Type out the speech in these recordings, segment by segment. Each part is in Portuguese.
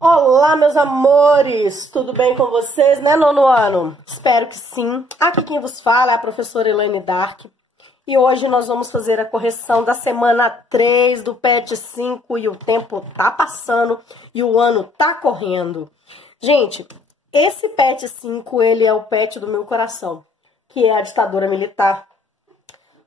Olá, meus amores! Tudo bem com vocês, né, nono ano? Espero que sim. Aqui quem vos fala é a professora Elaine Dark. E hoje nós vamos fazer a correção da semana 3 do PET 5 e o tempo tá passando e o ano tá correndo. Gente, esse PET 5, ele é o PET do meu coração, que é a ditadura militar.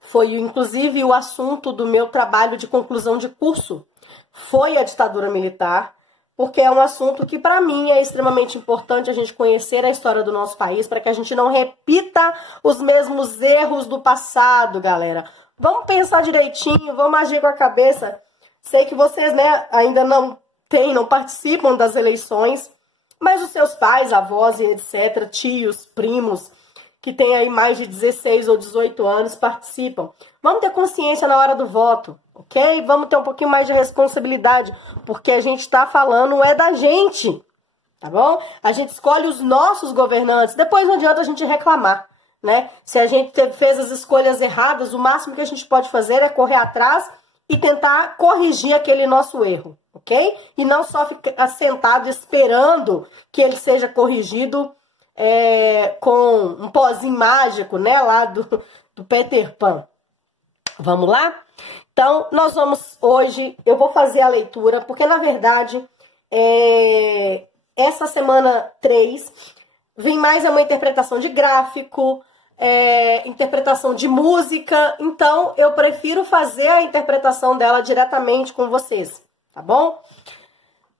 Foi, inclusive, o assunto do meu trabalho de conclusão de curso. Foi a ditadura militar, porque é um assunto que, para mim, é extremamente importante a gente conhecer a história do nosso país, para que a gente não repita os mesmos erros do passado, galera. Vamos pensar direitinho, vamos agir com a cabeça. Sei que vocês, né, ainda não participam das eleições, mas os seus pais, avós e etc., tios, primos, que tem aí mais de 16 ou 18 anos, participam. Vamos ter consciência na hora do voto, ok? Vamos ter um pouquinho mais de responsabilidade, porque a gente está falando é da gente, tá bom? A gente escolhe os nossos governantes, depois não adianta a gente reclamar, né? Se a gente fez as escolhas erradas, o máximo que a gente pode fazer é correr atrás e tentar corrigir aquele nosso erro, ok? E não só ficar sentado esperando que ele seja corrigido com um pozinho mágico, né, lá do Peter Pan. Vamos lá? Então, nós vamos hoje, eu vou fazer a leitura, porque na verdade, essa semana 3 vem mais uma interpretação de gráfico, interpretação de música, então eu prefiro fazer a interpretação dela diretamente com vocês, tá bom?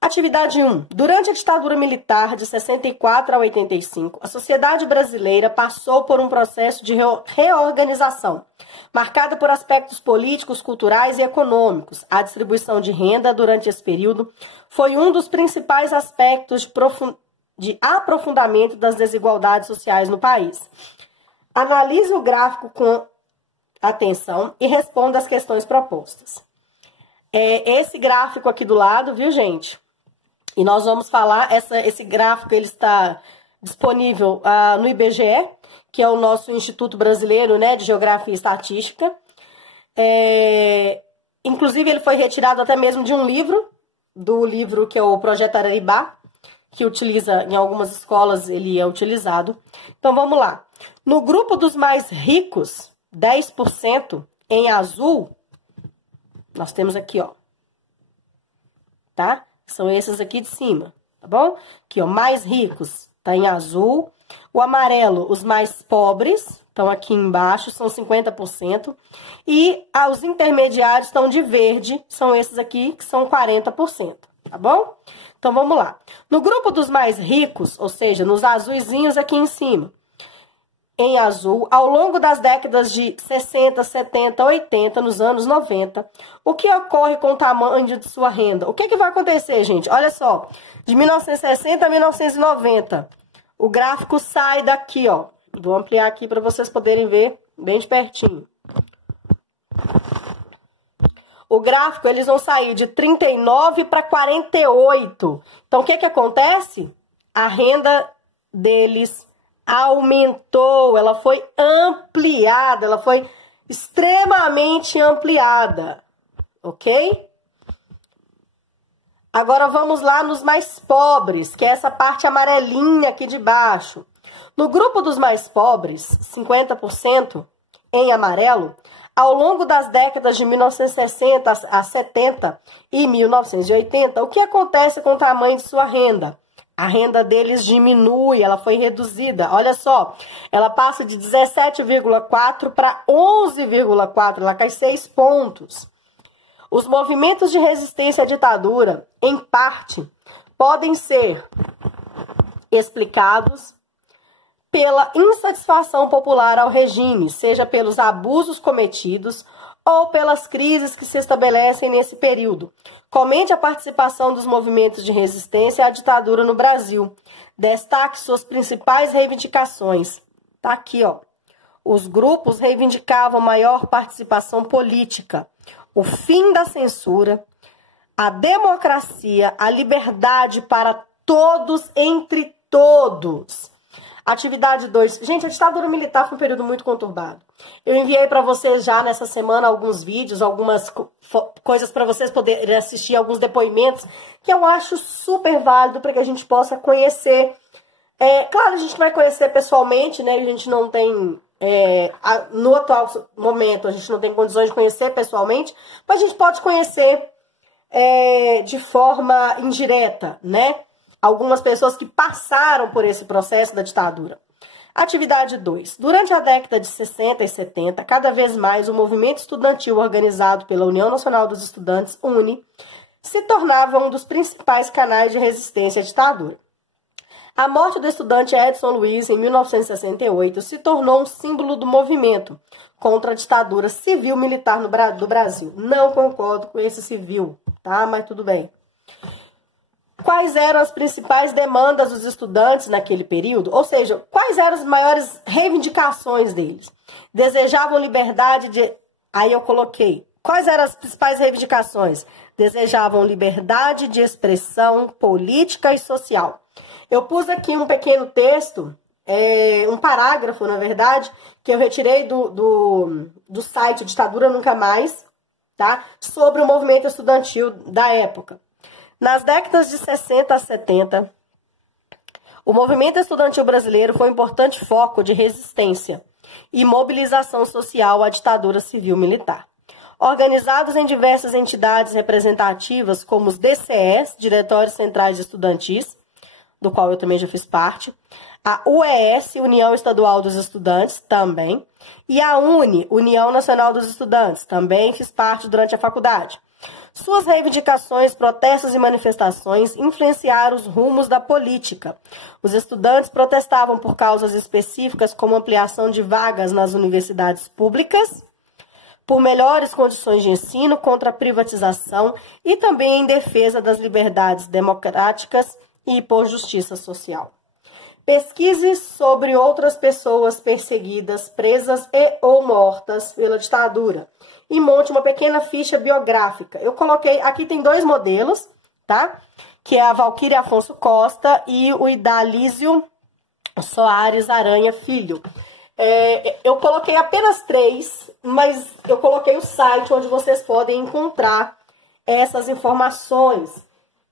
Atividade 1. Durante a ditadura militar de 64 a 85, a sociedade brasileira passou por um processo de reorganização, marcada por aspectos políticos, culturais e econômicos. A distribuição de renda durante esse período foi um dos principais aspectos de aprofundamento das desigualdades sociais no país. Analise o gráfico com atenção e responda às questões propostas. Esse gráfico aqui do lado, viu, gente? E nós vamos falar, esse gráfico ele está disponível no IBGE, que é o nosso Instituto Brasileiro, né, de Geografia e Estatística. Inclusive, ele foi retirado até mesmo de um livro, do livro que é o Projeto Araribá, que utiliza, em algumas escolas, ele é utilizado. Então, vamos lá. No grupo dos mais ricos, 10% em azul, nós temos aqui, ó, tá? São esses aqui de cima, tá bom? Aqui, ó, mais ricos, tá em azul. O amarelo, os mais pobres, estão aqui embaixo, são 50%. E os intermediários estão de verde, são esses aqui, que são 40%, tá bom? Então, vamos lá. No grupo dos mais ricos, ou seja, nos azuizinhos aqui em cima, em azul, ao longo das décadas de 60, 70, 80, nos anos 90, o que ocorre com o tamanho de sua renda? O que vai acontecer, gente? Olha só, de 1960 a 1990, o gráfico sai daqui, ó. Vou ampliar aqui para vocês poderem ver bem de pertinho. O gráfico, eles vão sair de 39 para 48. Então, o que acontece? A renda deles aumentou, ela foi ampliada, ela foi extremamente ampliada, ok? Agora vamos lá nos mais pobres, que é essa parte amarelinha aqui de baixo. No grupo dos mais pobres, 50% em amarelo, ao longo das décadas de 1960 a 70 e 1980, o que acontece com o tamanho de sua renda? A renda deles diminui, ela foi reduzida. Olha só, ela passa de 17,4 para 11,4, ela cai 6 pontos. Os movimentos de resistência à ditadura, em parte, podem ser explicados pela insatisfação popular ao regime, seja pelos abusos cometidos ou pelas crises que se estabelecem nesse período. Comente a participação dos movimentos de resistência à ditadura no Brasil. Destaque suas principais reivindicações. Tá aqui, ó. Os grupos reivindicavam maior participação política, o fim da censura, a democracia, a liberdade para todos entre todos, Atividade 2. Gente, a ditadura militar foi um período muito conturbado. Eu enviei para vocês já nessa semana alguns vídeos, algumas coisas para vocês poderem assistir, alguns depoimentos que eu acho super válido para que a gente possa conhecer. Claro, a gente vai conhecer pessoalmente, né? A gente não tem, no atual momento, a gente não tem condições de conhecer pessoalmente, mas a gente pode conhecer de forma indireta, né? Algumas pessoas que passaram por esse processo da ditadura. Atividade 2. Durante a década de 60 e 70, cada vez mais o movimento estudantil organizado pela União Nacional dos Estudantes, UNE, se tornava um dos principais canais de resistência à ditadura. A morte do estudante Edson Luiz, em 1968, se tornou um símbolo do movimento contra a ditadura civil-militar do Brasil. Não concordo com esse civil, tá? Mas tudo bem. Quais eram as principais demandas dos estudantes naquele período? Ou seja, quais eram as maiores reivindicações deles? Desejavam liberdade de... Aí eu coloquei. Quais eram as principais reivindicações? Desejavam liberdade de expressão política e social. Eu pus aqui um pequeno texto, um parágrafo, na verdade, que eu retirei do site Ditadura Nunca Mais, tá? Sobre o movimento estudantil da época. Nas décadas de 60 a 70, o movimento estudantil brasileiro foi um importante foco de resistência e mobilização social à ditadura civil-militar. Organizados em diversas entidades representativas, como os DCEs, Diretórios Centrais Estudantis, do qual eu também já fiz parte, a UES, União Estadual dos Estudantes, também, e a UNE, União Nacional dos Estudantes, também fiz parte durante a faculdade. Suas reivindicações, protestos e manifestações influenciaram os rumos da política. Os estudantes protestavam por causas específicas, como ampliação de vagas nas universidades públicas, por melhores condições de ensino, contra a privatização e também em defesa das liberdades democráticas e por justiça social. Pesquise sobre outras pessoas perseguidas, presas e ou mortas pela ditadura e monte uma pequena ficha biográfica. Eu coloquei, aqui tem dois modelos, tá? Que é a Valquíria Afonso Costa e o Idalísio Soares Aranha Filho. Eu coloquei apenas 3, mas eu coloquei o site onde vocês podem encontrar essas informações.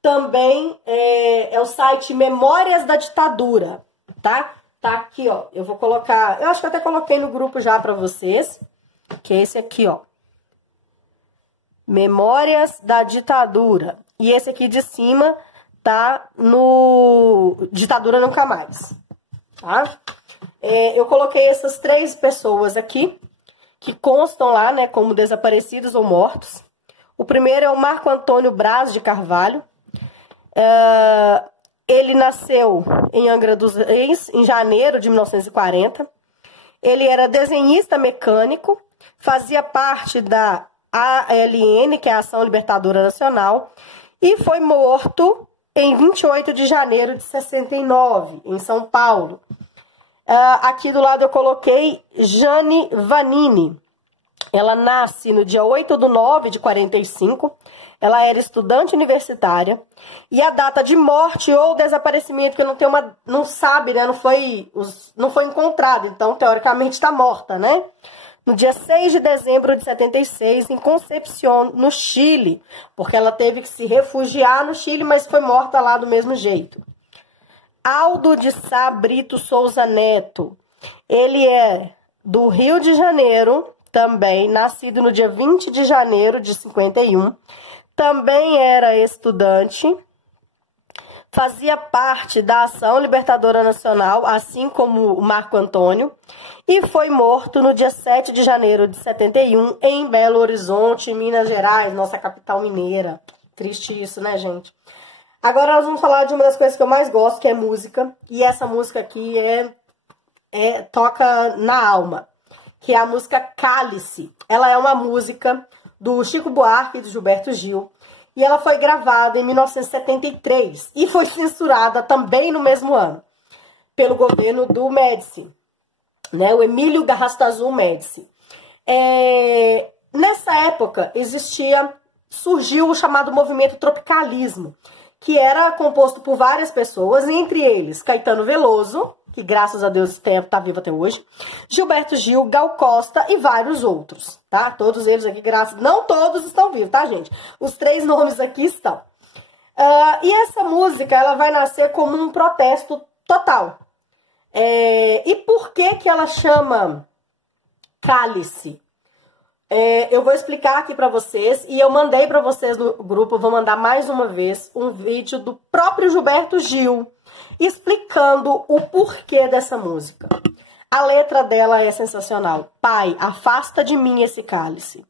Também é o site Memórias da Ditadura, tá? Tá aqui, ó. Eu vou colocar... Eu acho que eu até coloquei no grupo já pra vocês. Que é esse aqui, ó. Memórias da Ditadura. E esse aqui de cima tá no Ditadura Nunca Mais. Tá? Eu coloquei essas 3 pessoas aqui, que constam lá, né, como desaparecidos ou mortos. O primeiro é o Marco Antônio Braz de Carvalho. Ele nasceu em Angra dos Reis, em janeiro de 1940. Ele era desenhista mecânico, fazia parte da ALN, que é a Ação Libertadora Nacional, e foi morto em 28 de janeiro de 69, em São Paulo. Aqui do lado eu coloquei Jane Vanini. Ela nasce no dia 8/9 de 45. Ela era estudante universitária. E a data de morte ou desaparecimento, que não sabe, né? Não foi encontrada. Então, teoricamente, está morta, né? No dia 6 de dezembro de 76, em Concepción, no Chile. Porque ela teve que se refugiar no Chile, mas foi morta lá do mesmo jeito. Aldo de Sá Brito Souza Neto. Ele é do Rio de Janeiro, também, nascido no dia 20 de janeiro de 51. Também era estudante, fazia parte da Ação Libertadora Nacional, assim como o Marco Antônio, e foi morto no dia 7 de janeiro de 71, em Belo Horizonte, Minas Gerais, nossa capital mineira. Triste isso, né, gente? Agora nós vamos falar de uma das coisas que eu mais gosto, que é música. E essa música aqui toca na alma, que é a música Cálice. Ela é uma música do Chico Buarque e do Gilberto Gil. E ela foi gravada em 1973 e foi censurada também no mesmo ano pelo governo do Médici, né? O Emílio Garrastazu Médici. Nessa época surgiu o chamado movimento tropicalismo, que era composto por várias pessoas, entre eles Caetano Veloso, que graças a Deus tá vivo até hoje. Gilberto Gil, Gal Costa e vários outros, tá? Todos eles aqui, não todos estão vivos, tá, gente? Os 3 nomes aqui estão. E essa música, ela vai nascer como um protesto total. E por que ela chama Cálice? Eu vou explicar aqui pra vocês, e eu mandei pra vocês no grupo, vou mandar mais uma vez, um vídeo do próprio Gilberto Gil, explicando o porquê dessa música. A letra dela é sensacional. Pai, afasta de mim esse cálice.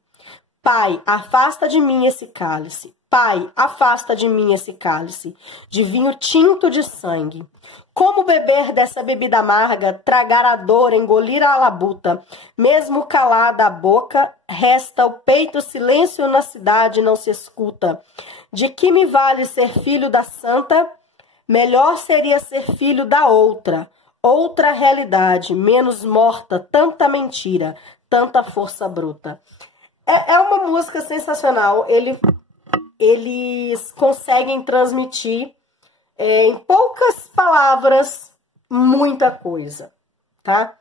Pai, afasta de mim esse cálice. Pai, afasta de mim esse cálice de vinho tinto de sangue. Como beber dessa bebida amarga, tragar a dor, engolir a labuta, mesmo calada a boca, resta o peito, silêncio na cidade não se escuta. De que me vale ser filho da santa? Melhor seria ser filho da outra realidade, menos morta, tanta mentira, tanta força bruta. É uma música sensacional, eles conseguem transmitir em poucas palavras muita coisa, tá?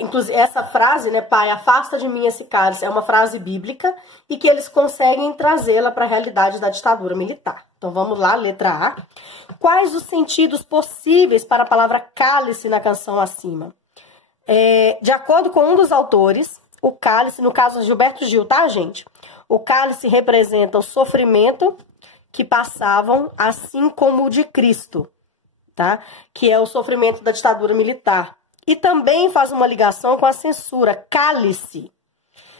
Inclusive, essa frase, né, pai, afasta de mim esse cálice, é uma frase bíblica e que eles conseguem trazê-la para a realidade da ditadura militar. Então vamos lá, letra A. Quais os sentidos possíveis para a palavra cálice na canção acima? De acordo com um dos autores, o cálice, no caso de Gilberto Gil, tá, gente? O cálice representa o sofrimento que passavam, assim como o de Cristo, tá? Que é o sofrimento da ditadura militar. E também faz uma ligação com a censura. Cálice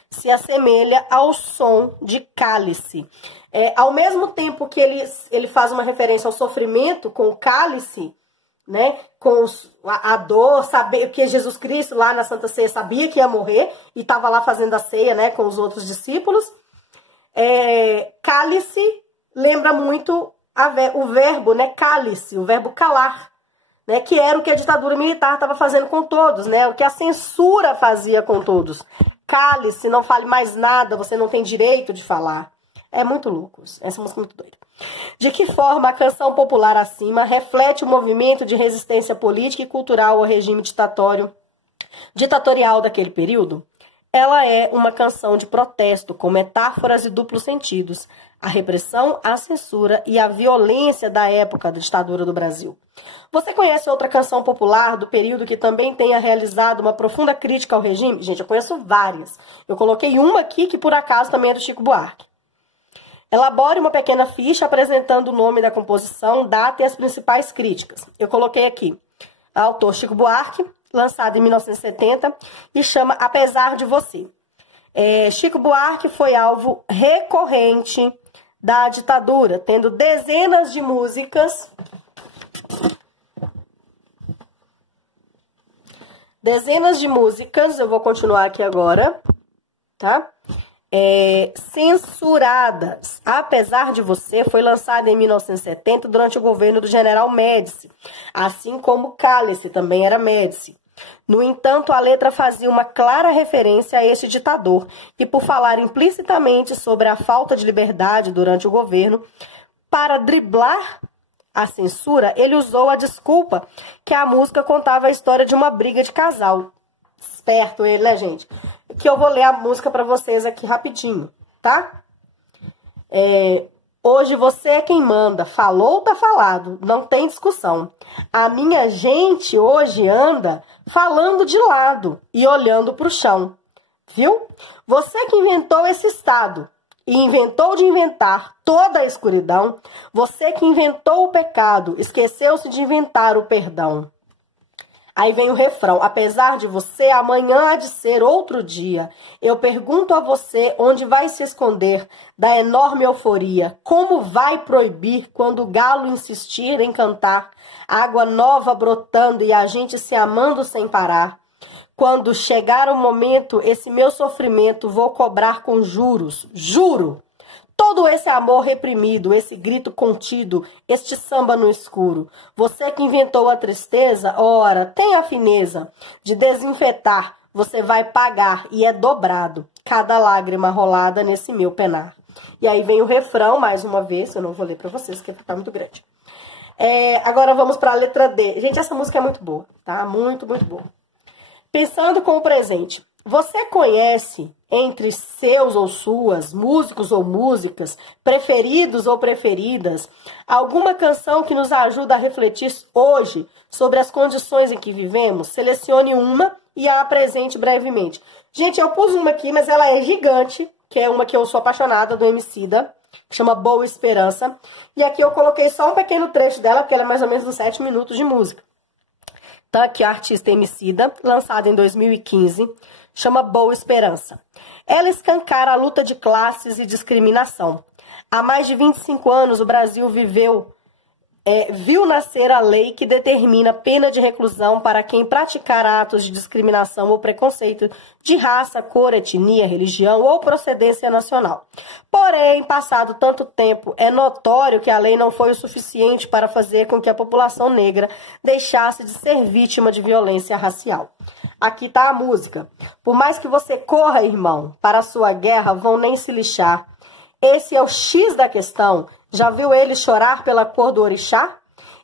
se assemelha ao som de cálice. Ao mesmo tempo que ele faz uma referência ao sofrimento com o cálice, né, com a dor, saber que Jesus Cristo lá na Santa Ceia sabia que ia morrer e estava lá fazendo a ceia, né, com os outros discípulos. Cálice lembra muito o verbo, né, cálice, o verbo calar, né, que era o que a ditadura militar estava fazendo com todos, né, o que a censura fazia com todos. Cálice, não fale mais nada, você não tem direito de falar. É muito louco, essa música é muito doida. De que forma a canção popular acima reflete o movimento de resistência política e cultural ao regime ditatorial daquele período? Ela é uma canção de protesto com metáforas e duplos sentidos, a repressão, a censura e a violência da época da ditadura do Brasil. Você conhece outra canção popular do período que também tenha realizado uma profunda crítica ao regime? Gente, eu conheço várias. Eu coloquei uma aqui que por acaso também é do Chico Buarque. Elabore uma pequena ficha apresentando o nome da composição, data e as principais críticas. Eu coloquei aqui, autor Chico Buarque, lançado em 1970, e chama Apesar de Você. Chico Buarque foi alvo recorrente da ditadura, tendo dezenas de músicas eu vou continuar aqui agora, tá? Censuradas. Apesar de Você foi lançada em 1970 durante o governo do general Médici, assim como Cálice também era Médici. No entanto, a letra fazia uma clara referência a este ditador e, por falar implicitamente sobre a falta de liberdade durante o governo, para driblar a censura, ele usou a desculpa que a música contava a história de uma briga de casal. Esperto ele, né, gente? Que eu vou ler a música para vocês aqui rapidinho, tá? Hoje você é quem manda, falou, tá falado, não tem discussão. A minha gente hoje anda falando de lado e olhando pro chão, viu? Você que inventou esse estado e inventou de inventar toda a escuridão, você que inventou o pecado, esqueceu-se de inventar o perdão. Aí vem o refrão, apesar de você, amanhã há de ser outro dia. Eu pergunto a você onde vai se esconder da enorme euforia. Como vai proibir quando o galo insistir em cantar? Água nova brotando e a gente se amando sem parar. Quando chegar o momento, esse meu sofrimento vou cobrar com juros. Juro! Todo esse amor reprimido, esse grito contido, este samba no escuro. Você que inventou a tristeza, ora, tem a fineza de desinfetar. Você vai pagar e é dobrado cada lágrima rolada nesse meu penar. E aí vem o refrão, mais uma vez, eu não vou ler para vocês, porque tá muito grande. Agora vamos para a letra D. Gente, essa música é muito boa, tá? Muito, muito boa. Pensando com o presente. Você conhece, entre seus ou suas, músicos ou músicas, preferidos ou preferidas, alguma canção que nos ajuda a refletir hoje sobre as condições em que vivemos? Selecione uma e a apresente brevemente. Gente, eu pus uma aqui, mas ela é gigante, que é uma que eu sou apaixonada, do Emicida, que chama Boa Esperança. E aqui eu coloquei só um pequeno trecho dela, porque ela é mais ou menos uns 7 minutos de música. Tá aqui a artista Emicida, lançada em 2015, chama Boa Esperança. Ela escancara a luta de classes e discriminação. Há mais de 25 anos, o Brasil viu nascer a lei que determina pena de reclusão para quem praticar atos de discriminação ou preconceito de raça, cor, etnia, religião ou procedência nacional. Porém, passado tanto tempo, é notório que a lei não foi o suficiente para fazer com que a população negra deixasse de ser vítima de violência racial. Aqui está a música. Por mais que você corra, irmão, para a sua guerra, vão nem se lixar. Esse é o X da questão. Já viu ele chorar pela cor do orixá?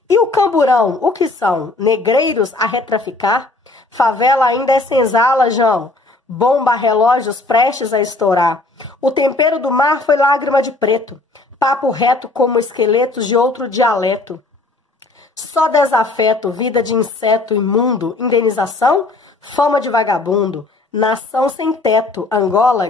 E o camburão, o que são? Negreiros a retraficar? Favela ainda é senzala, João. Bomba, relógios prestes a estourar. O tempero do mar foi lágrima de preto. Papo reto como esqueletos de outro dialeto. Só desafeto, vida de inseto imundo, indenização? Fama de vagabundo. Nação sem teto, Angola,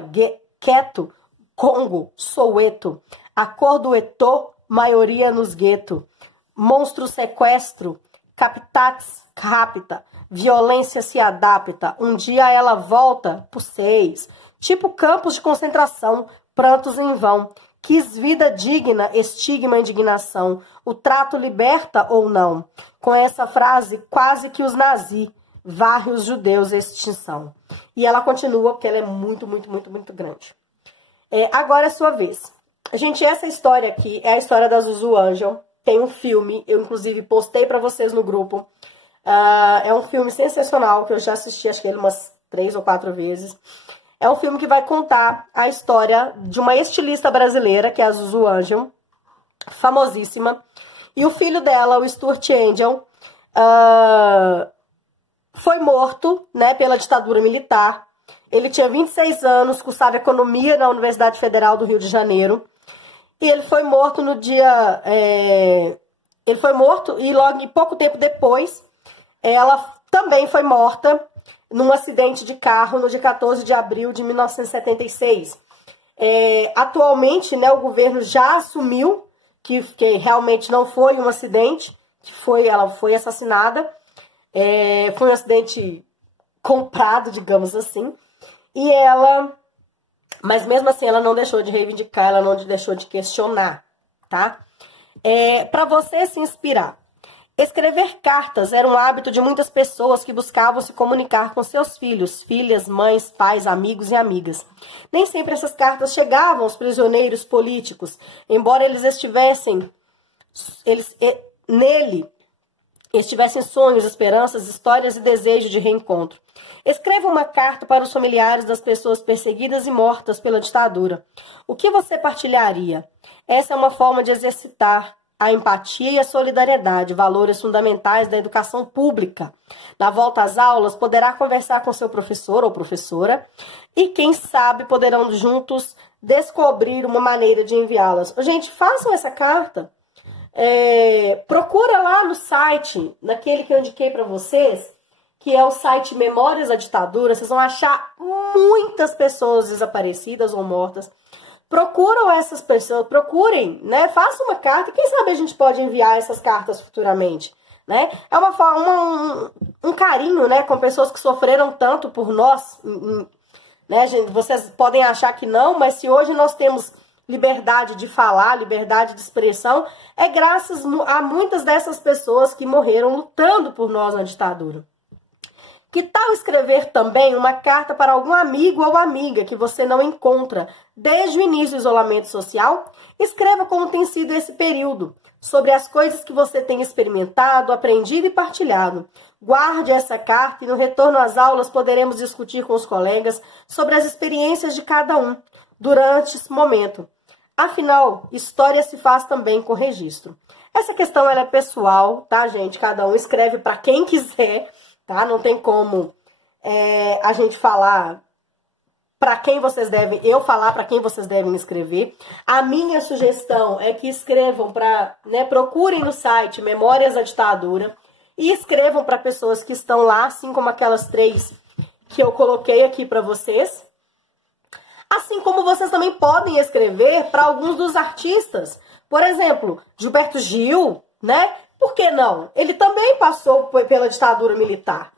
quieto, Congo, Soweto. A cor do Etô, maioria nos gueto. Monstro sequestro, captatis capta. Violência se adapta. Um dia ela volta por 6. Tipo campos de concentração, prantos em vão. Quis vida digna, estigma, indignação. O trato liberta ou não? Com essa frase, quase que os nazi. Varre os judeus à extinção. E ela continua, porque ela é muito, muito, muito, muito grande. Agora é a sua vez. Gente, essa história aqui é a história da Zuzu Angel. Tem um filme, eu inclusive postei pra vocês no grupo. É um filme sensacional, que eu já assisti, acho que ele umas 3 ou 4 vezes. É um filme que vai contar a história de uma estilista brasileira, que é a Zuzu Angel, famosíssima. E o filho dela, o Stuart Angel, foi morto, né, pela ditadura militar. Ele tinha 26 anos, cursava economia na Universidade Federal do Rio de Janeiro. E ele foi morto no dia... ele foi morto e logo pouco tempo depois, ela também foi morta num acidente de carro no dia 14 de abril de 1976. Atualmente, né, o governo já assumiu que realmente não foi um acidente, ela foi assassinada. Foi um acidente comprado, digamos assim. Mas mesmo assim ela não deixou de reivindicar, ela não deixou de questionar, tá? Para você se inspirar. Escrever cartas era um hábito de muitas pessoas que buscavam se comunicar com seus filhos, filhas, mães, pais, amigos e amigas. Nem sempre essas cartas chegavam aos prisioneiros políticos, embora nele estivessem sonhos, esperanças, histórias e desejo de reencontro. Escreva uma carta para os familiares das pessoas perseguidas e mortas pela ditadura. O que você partilharia? Essa é uma forma de exercitar a empatia e a solidariedade, valores fundamentais da educação pública. Na volta às aulas, poderá conversar com seu professor ou professora e, quem sabe, poderão juntos descobrir uma maneira de enviá-las. Gente, façam essa carta. Procura lá no site, naquele que eu indiquei para vocês, que é o site Memórias da Ditadura. Vocês vão achar muitas pessoas desaparecidas ou mortas. Procuram essas pessoas, procurem, né? Façam uma carta e quem sabe a gente pode enviar essas cartas futuramente, né? É uma forma, um carinho, né, com pessoas que sofreram tanto por nós, né, gente? Vocês podem achar que não, mas se hoje nós temos liberdade de falar, liberdade de expressão, é graças a muitas dessas pessoas que morreram lutando por nós na ditadura. Que tal escrever também uma carta para algum amigo ou amiga que você não encontra desde o início do isolamento social? Escreva como tem sido esse período, sobre as coisas que você tem experimentado, aprendido e partilhado. Guarde essa carta e no retorno às aulas poderemos discutir com os colegas sobre as experiências de cada um durante esse momento. Afinal, história se faz também com registro. Essa questão ela é pessoal, tá, gente? Cada um escreve para quem quiser, tá? Não tem como a gente falar para quem vocês devem, eu falar para quem vocês devem escrever. A minha sugestão é que escrevam para, né, procurem no site Memórias da Ditadura e escrevam para pessoas que estão lá, assim como aquelas 3 que eu coloquei aqui para vocês. Assim como vocês também podem escrever para alguns dos artistas. Por exemplo, Gilberto Gil, né? Por que não? Ele também passou pela ditadura militar.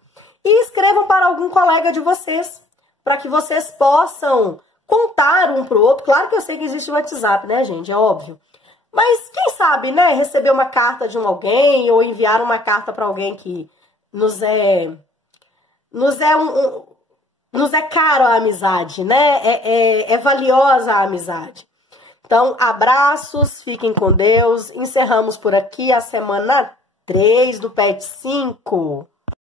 E escrevam para algum colega de vocês, para que vocês possam contar um para o outro. Claro que eu sei que existe o WhatsApp, né, gente? É óbvio. Mas quem sabe, né? Receber uma carta de alguém ou enviar uma carta para alguém que nos é caro a amizade, né? É valiosa a amizade. Então, abraços, fiquem com Deus. Encerramos por aqui a semana 3 do PET 5.